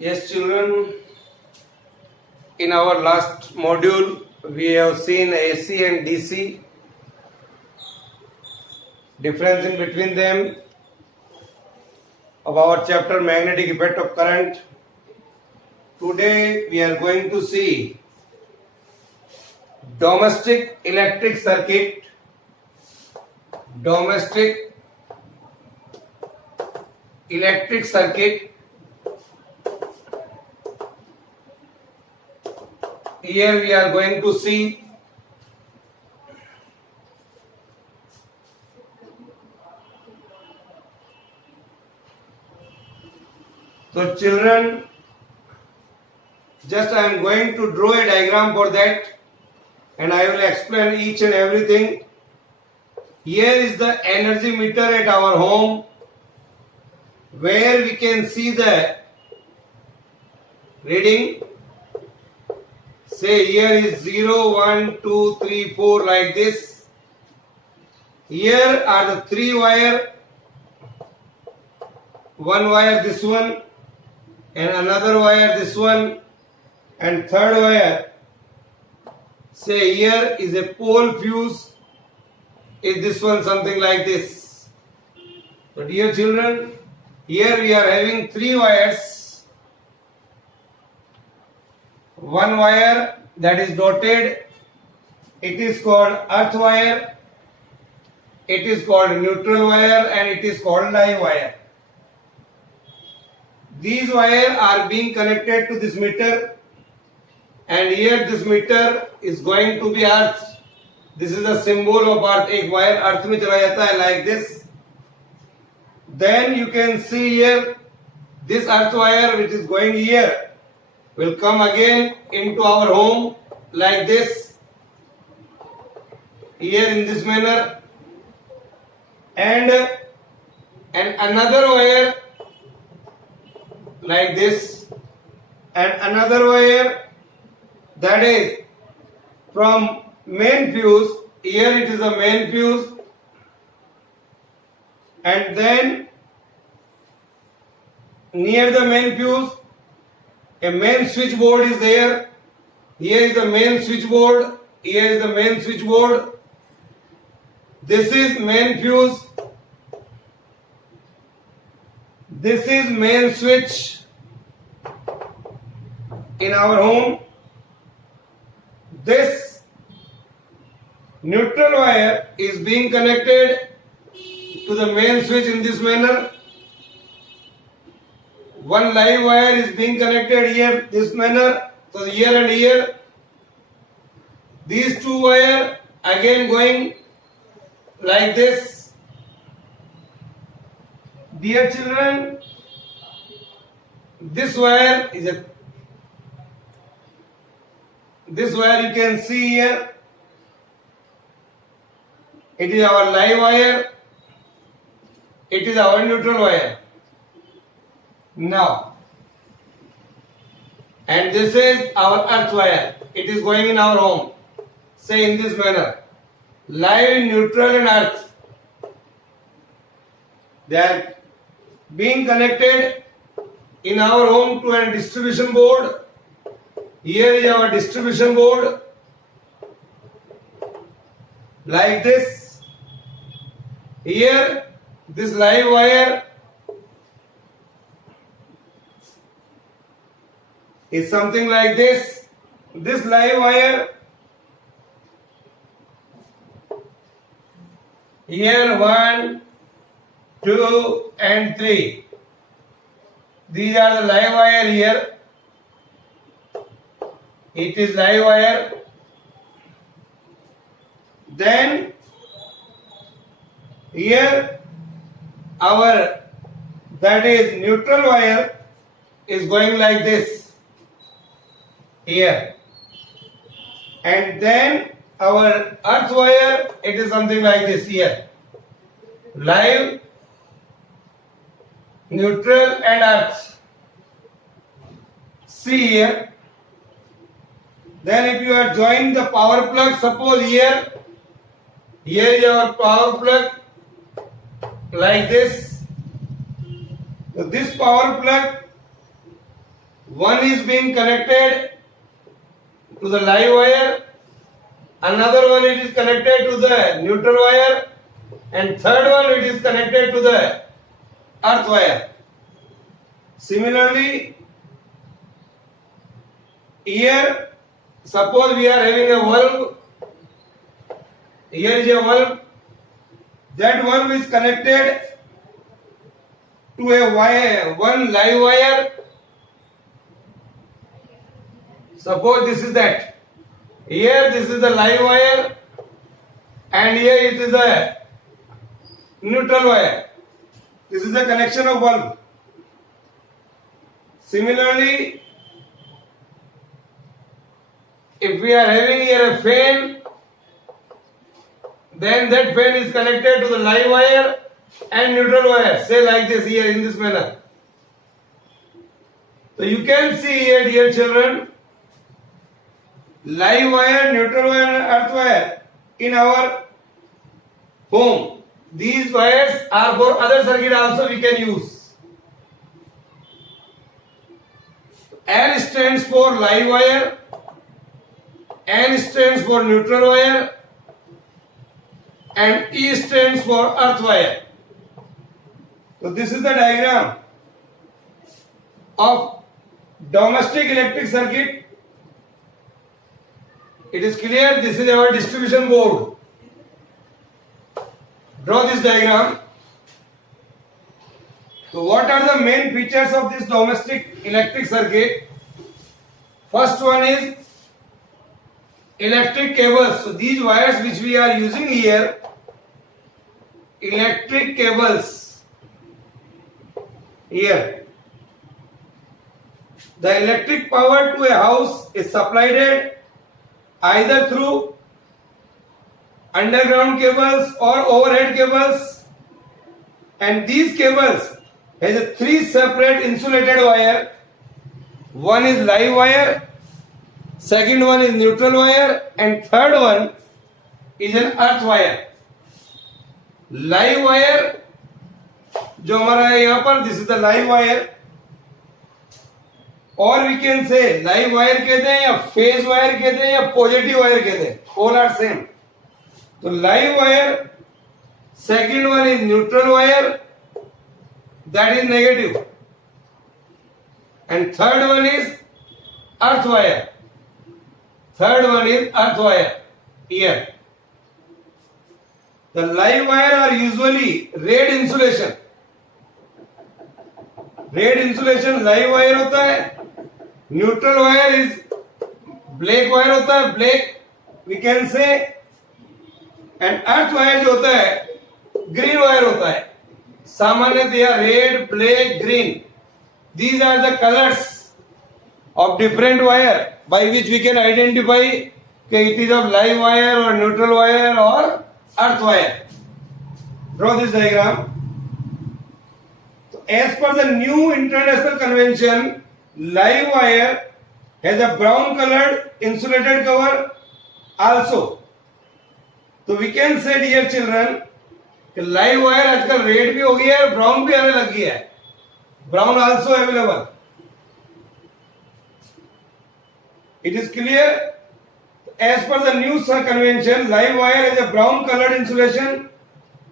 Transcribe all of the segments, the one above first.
Yes, children, in our last module, we have seen AC and DC, difference in between them, of our chapter magnetic effect of current. Today, we are going to see domestic electric circuit, domestic electric circuit. Here we are going to see so children, just I am going to draw a diagram for that and I will explain each and everything. Here is the energy meter at our home where we can see the reading. Say here is 0, 1, 2, 3, 4 like this. Here are the three wire, one wire this one and another wire this one and third wire. Say here is a pole fuse, is this one something like this. So dear children, here we are having three wires. One wire that is dotted, it is called earth wire, it is called neutral wire and it is called live wire. These wires are being connected to this meter and here this meter is going to be earth. This is the symbol of earth. एक wire earth में चला जाता है like this. Then you can see here this earth wire which is going here will come again into our home like this, here in this manner, and another wire like this, and another wire that is from main fuse. Here it is the main fuse, and then near the main fuse a main switchboard is there. Here is the main switchboard. Here is the main switchboard. This is main fuse. This is main switch in our home. This neutral wire is being connected to the main switch in this manner. One live wire is being connected here this manner, so here and here. These two wire again going like this. Dear children, this wire you can see here. It is our live wire. It is our neutral wire. Now, and this is our earth wire. It is going in our home. Say in this manner, live, neutral and earth. They are being connected in our home to a distribution board. Here is our distribution board like this. Here this live wire is something like this. This live wire, here 1, 2 and 3. These are the live wire here. It is live wire. Then here our that is neutral wire is going like this. Here, and then our earth wire, it is something like this here. Live, neutral and earth. See here. Then if you are joining the power plug, suppose here is our power plug like this. So this power plug One is being connected to the live wire, another one it is connected to the neutral wire, and third one it is connected to the earth wire. Similarly, here suppose we are having a valve. Here is a valve. That valve is connected to a wire, one live wire. Suppose this is that. Here this is the live wire and here it is a neutral wire. This is the connection of valve. Similarly, if we are having here a fan, then that fan is connected to the live wire and neutral wire. Say like this here in this manner. So you can see here, dear children, live wire, neutral wire and earth wire in our home. These wires are for other circuit also we can use. L stands for live wire, N stands for neutral wire, and E stands for earth wire. So this is the diagram of domestic electric circuit. It is clear, this is our distribution board. Draw this diagram. So what are the main features of this domestic electric circuit? First one is electric cables. So these wires which we are using here, electric cables here. The electric power to a house is supplied either through underground cables or overhead cables, and these cables has a three separate insulated wire. One is live wire, second one is neutral wire, and third one is an earth wire. Live wire जो हमारा है यहाँ पर, this is the live wire, और we can say live wire कहते हैं या phase wire कहते हैं या positive wire कहते हैं, all are same. तो live wire, second one is neutral wire, that is negative, and third one is earth wire. Third one is earth wire here. The live wire are usually red insulation. Red insulation live wire होता है. Neutral wire is black wire होता है, black we can say, and earth wire जो होता है green wire होता है. सामान्यतया red, black, green. These are the colors of different wire by which we can identify that it is of live wire or neutral wire or earth wire. Draw this diagram. So as per the new international convention, live wire has a brown colored insulated cover also. So we can say, dear children, कि live wire आजकल red भी हो गया है, brown भी आने लगी है. Brown also available. It is clear, as per the new convention, live wire has a brown colored insulation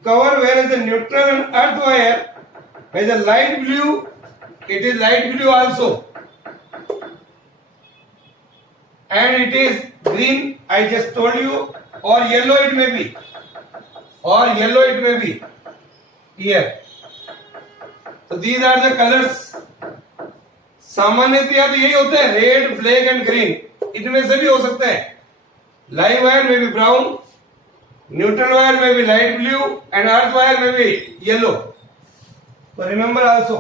cover, whereas the neutral and earth wire has a light blue. It is light blue also, and it is green. I just told you, or yellow it may be, or yellow it may be here. So these are the colors. सामान्यतया तो यही होते हैं, red, black and green. इनमें से भी हो सकता है. लाइव वायर में भी ब्राउन, न्यूट्रल वायर में भी light blue, and earth wire में भी येलो. तो remember also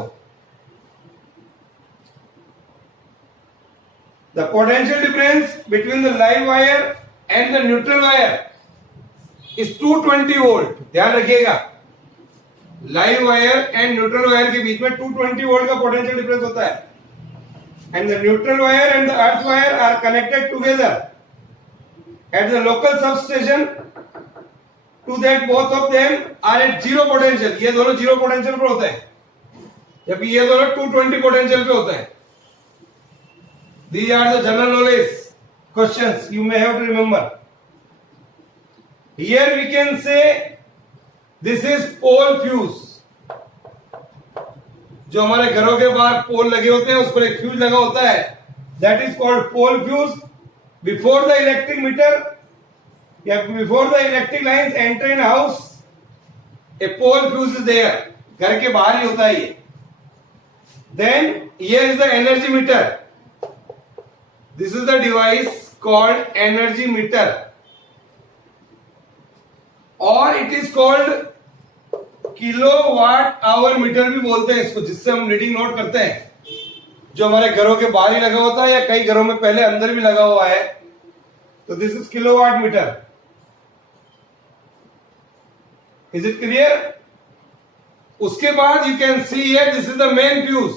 the potential difference between the live wire and the neutral wire is 220 volt. ध्यान रखिएगा, live wire and neutral wire के बीच में 220 वोल्ट का पोटेंशियल डिफरेंस होता है. And the neutral wire and the earth wire are connected together at the local substation to that both of them are at zero potential. ये दोनों zero potential पर होते हैं, जबकि ये दोनों 220 potential पे होते हैं. These are the general knowledge questions you may have to remember. Here we can say this is pole fuse. जो हमारे घरों के बाहर पोल लगे होते हैं उस पर एक फ्यूज लगा होता है, that is called pole fuse. Before the electric meter या before the electric lines enter in house, a pole fuse is there. घर के बाहर ही होता है ये. Then here is the energy meter. This is the device called energy meter, और it is called kilowatt hour meter भी बोलते हैं इसको, जिससे हम रीडिंग नोट करते हैं, जो हमारे घरों के बाहर ही लगा होता है या कई घरों में पहले अंदर भी लगा हुआ है. तो this is kilowatt meter. Is it clear? उसके बाद you can see here this is the main fuse.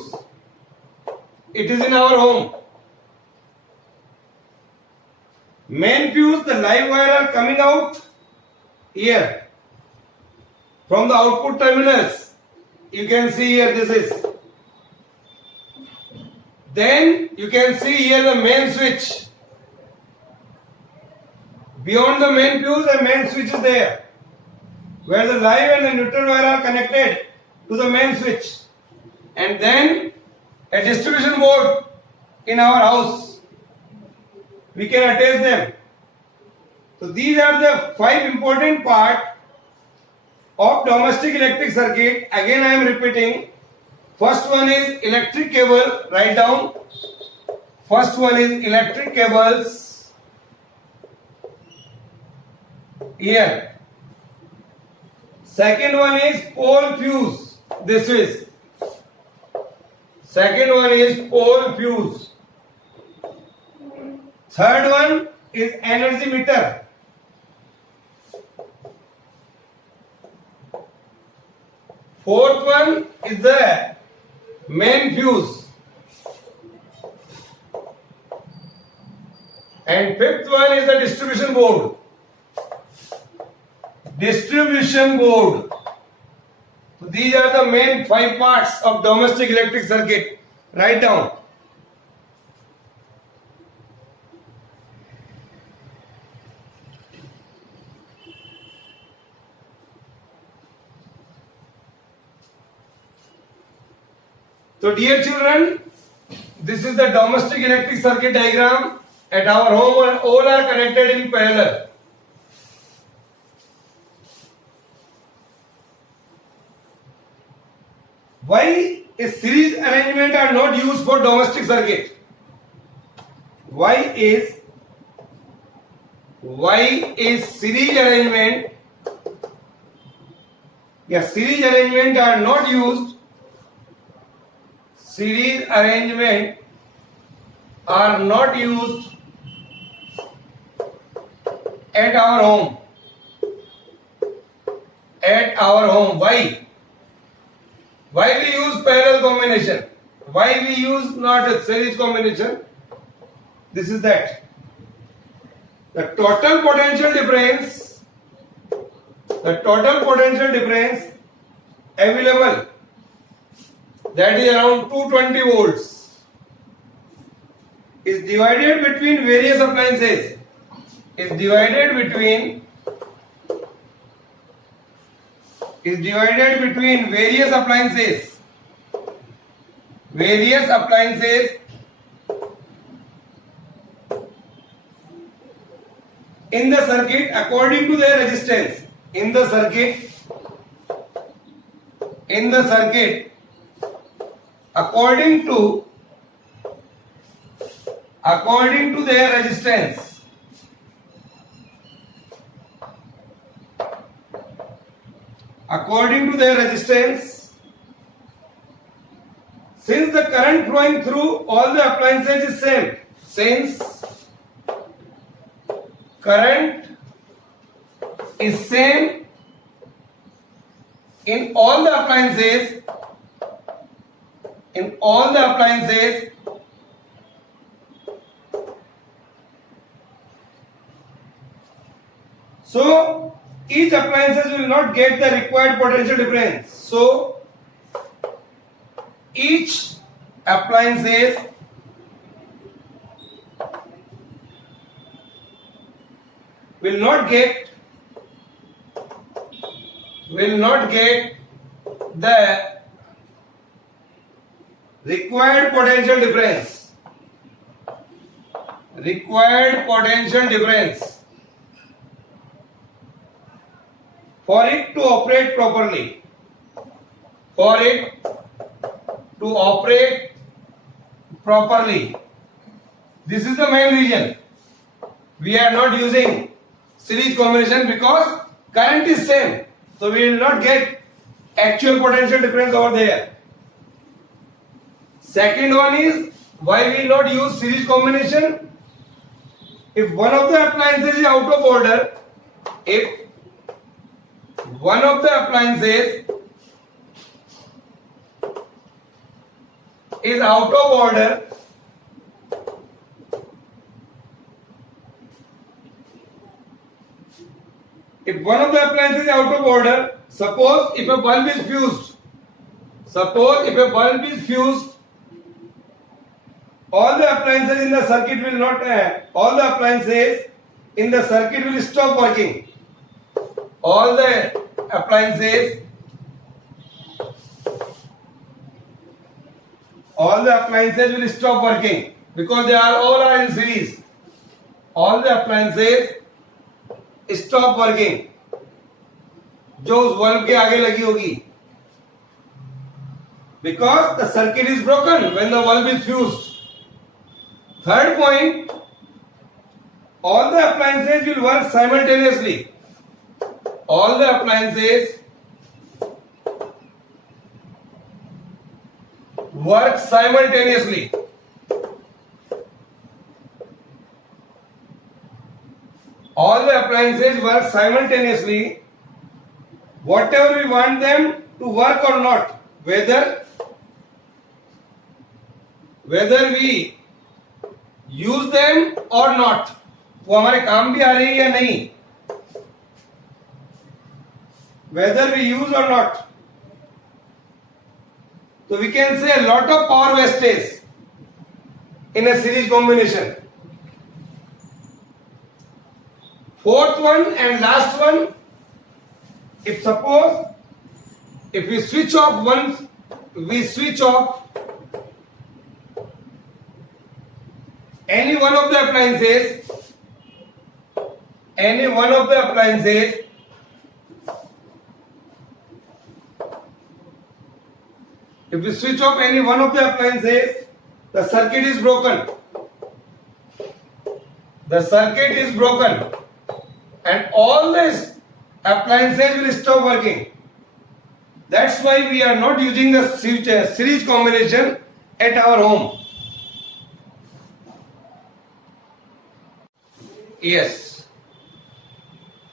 It is in our home. Main fuse, the live wire are coming out here from the output terminals. You can see here this is. Then you can see here the main switch. Beyond the main fuse, the main switch is there, where the live and the neutral wire are connected to the main switch, and then a distribution board in our house. We can attach them. So these are the 5 important part of domestic electric circuit. Again I am repeating. First one is electric cable. Write down. First one is electric cables. Here. Second one is pole fuse. This is. Second one is pole fuse. Third one is energy meter. Fourth one is the main fuse, and fifth one is the distribution board. Distribution board. So these are the main 5 parts of domestic electric circuit. Write down. So dear children, this is the domestic electric circuit diagram. At our home all are connected in parallel. Why a series arrangement are not used for domestic circuit? Why is series arrangement are not used? Series arrangement are not used at our home. At our home. Why? Why we use parallel combination? Why we use not a series combination? This is that. The total potential difference available, that is around 220 volts, is divided between various appliances. Is divided between various appliances. In the circuit according to their resistance. In the circuit according to their resistance. According to their resistance, since the current flowing through all the appliances is same, since current is same in all the appliances, so each appliances will not get the required potential difference. So each appliances will not get the required potential difference. For it to operate properly. This is the main reason we are not using series combination, because current is same, so we will not get actual potential difference over there. Second one is why we not use series combination. If one of the appliances is out of order, suppose if a bulb is fused, all the appliances in the circuit will stop working. All the appliances will stop working because they are all in series. All the appliances stop working जो उस bulb के आगे लगी होगी, because the circuit is broken when the bulb is fused. Third point, all the appliances will work simultaneously. All the appliances work simultaneously. Whatever we want them to work or not, whether we use them or not, वो हमारे काम भी आ रही है या नहीं, whether we use or not. So we can say a lot of power wastage in a series combination. Fourth one and last one, if we switch off any one of the appliances, the circuit is broken. And all these appliances will stop working. That's why we are not using the series combination at our home. Yes.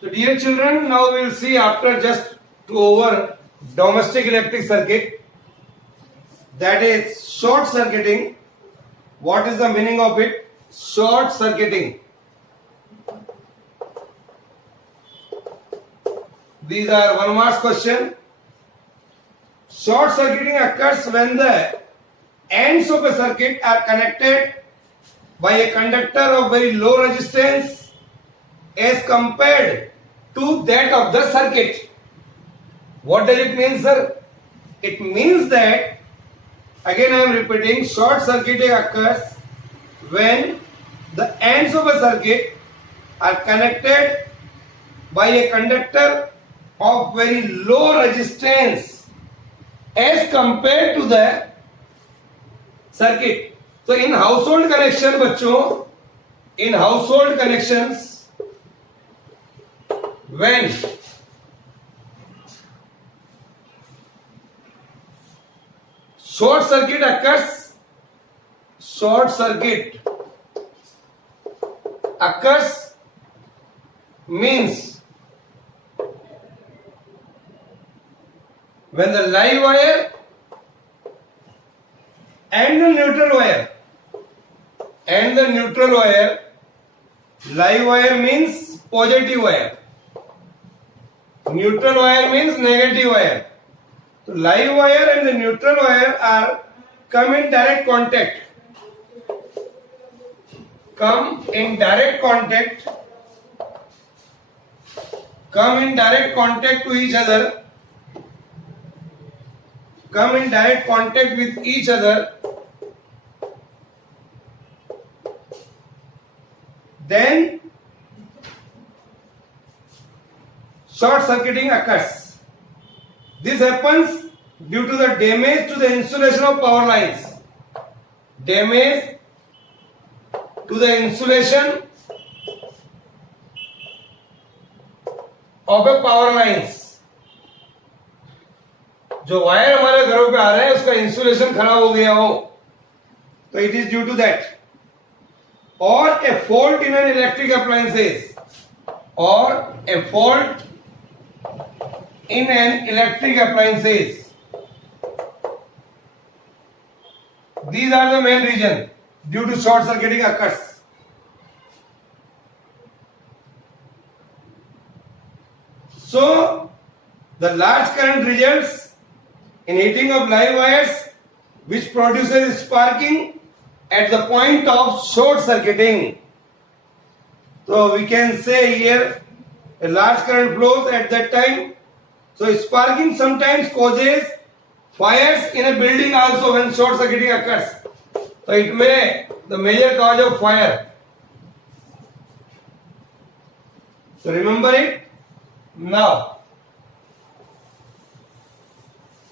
So dear children, now we will see, after just to over domestic electric circuit, that is short circuiting. What is the meaning of it? Short circuiting. These are 1 mark question. Short circuiting occurs when the ends of a circuit are connected by a conductor of very low resistance as compared to that of the circuit. What does it mean, sir? It means that, again I am repeating, short circuiting occurs when the ends of a circuit are connected by a conductor of very low resistance as compared to the circuit. So in household connection, बच्चों, in household connections, when short circuit occurs means when the live wire and the neutral wire, live wire means positive wire, neutral wire means negative wire. So live wire and the neutral wire are come in direct contact come in direct contact to each other, come in direct contact with each other, then short circuiting occurs. This happens due to the damage to the insulation of power lines. Damage to the insulation of a power lines. जो wire हमारे घरों पे आ रहा है उसका insulation खराब हो गया हो तो it is due to that, और a fault in an electric appliances, और a fault in an electric appliances. These are the main reason due to short circuiting occurs. So the large current results in heating of live wires which produces sparking at the point of short circuiting. So we can say here a large current flows at that time. So sparking sometimes causes fires in a building also when short circuiting occurs. So it may the major cause of fire. So remember it. Now,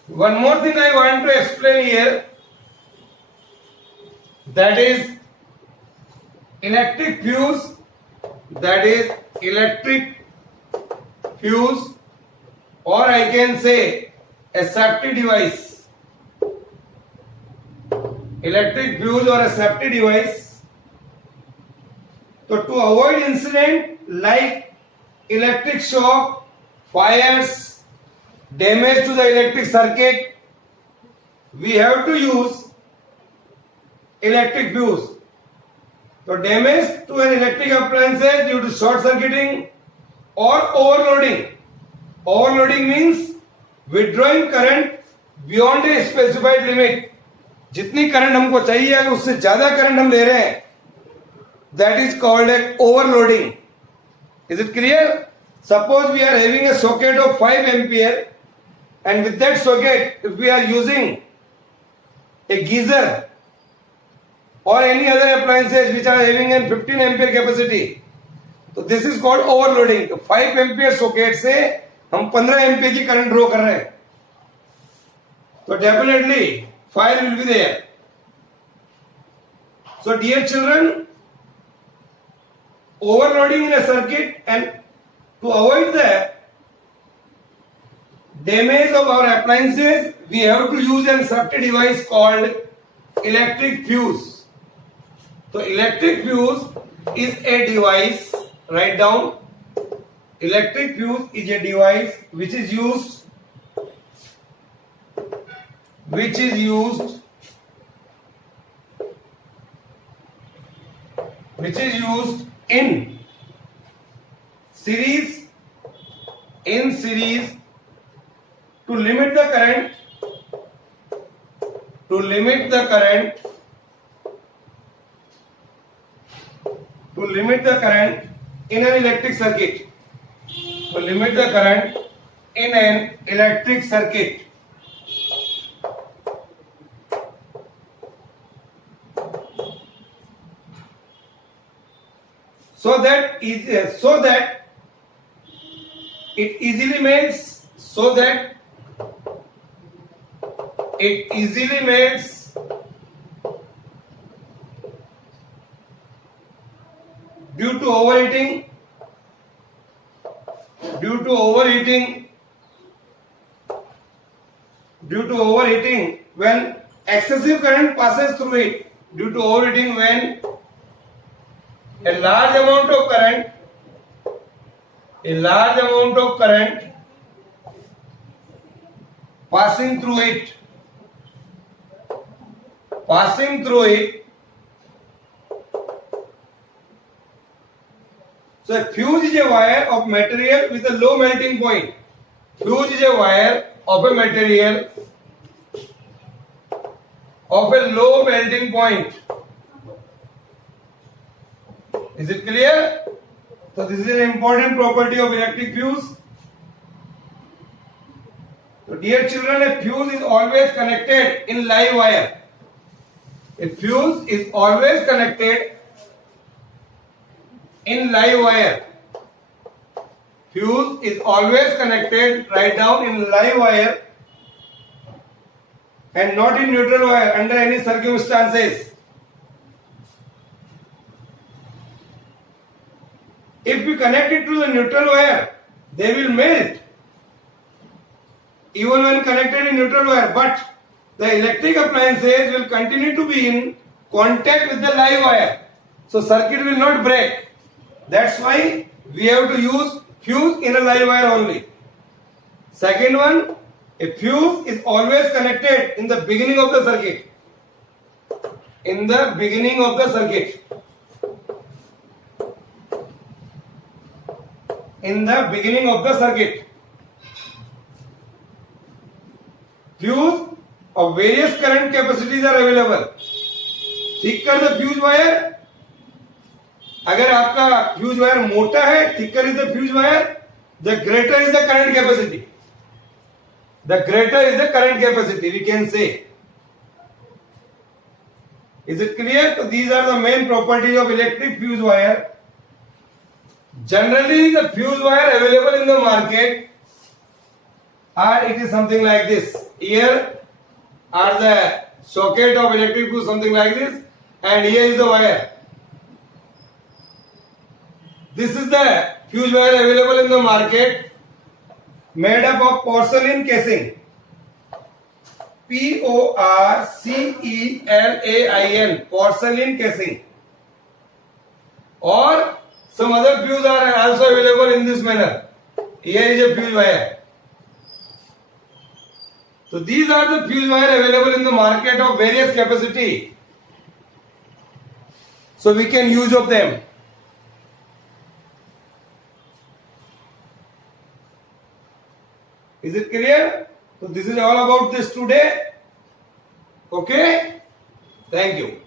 one more thing I want to explain here, that is electric fuse, that is electric fuse, or I can say a safety device, electric fuse or a safety device. So to avoid incident like electric shock, fires, damage to the electric circuit, we have to use electric fuse. So damage to an electric appliance due to short circuiting or overloading. Overloading means withdrawing current beyond a specified limit. जितनी current हमको चाहिए अगर उससे ज्यादा current हम ले रहे हैं, that is called a overloading. Is it clear? Suppose we are having a socket of 5 ampere and with that socket if we are using a geyser or any other appliances which are having a 15 ampere capacity, so this is called overloading. तो 5 ampere socket से हम 15 ampere की current draw कर रहे हैं तो definitely fire will be there. So dear children, overloading in a circuit and to avoid the damage of our appliances we have to use an safety device called electric fuse. तो electric fuse is a device, right down. Electric fuse is a device which is used in series to limit the current in an electric circuit. To limit the current in an electric circuit. So that it easily melts due to overheating when excessive current passes through it, due to overheating when a large amount of current passing through it. So a fuse is a wire of material with a low melting point. Fuse is a wire of a material of a low melting point. Is it clear? So this is an important property of electric fuse. So dear children, a fuse is always connected in live wire. A fuse is always connected in live wire. Fuse is always connected, write down, in live wire and not in neutral wire under any circumstances. If we connect it to the neutral wire, they will melt even when connected in neutral wire, but the electric appliances will continue to be in contact with the live wire. So circuit will not break. That's why we have to use fuse in a live wire only. Second one, a fuse is always connected in the beginning of the circuit. In the beginning of the circuit. In the beginning of the circuit. Fuse of various current capacities are available. Thicker the fuse wire. अगर आपका fuse wire मोटा है, thicker is the fuse wire, the greater is the current capacity. The greater is the current capacity, we can say. Is it clear? So these are the main properties of electric fuse wire. Generally, the fuse wire available in the market are, it is something like this. Here are the socket of electric fuse, something like this, and here is the wire. This is the fuse wire available in the market, made up of porcelain casing. Porcelain, porcelain casing. Or some other fuse are also available in this manner. Here is a fuse wire. So these are the fuse wire available in the market of various capacity. So we can use of them. Is it clear? So this is all about this today. Okay? Thank you.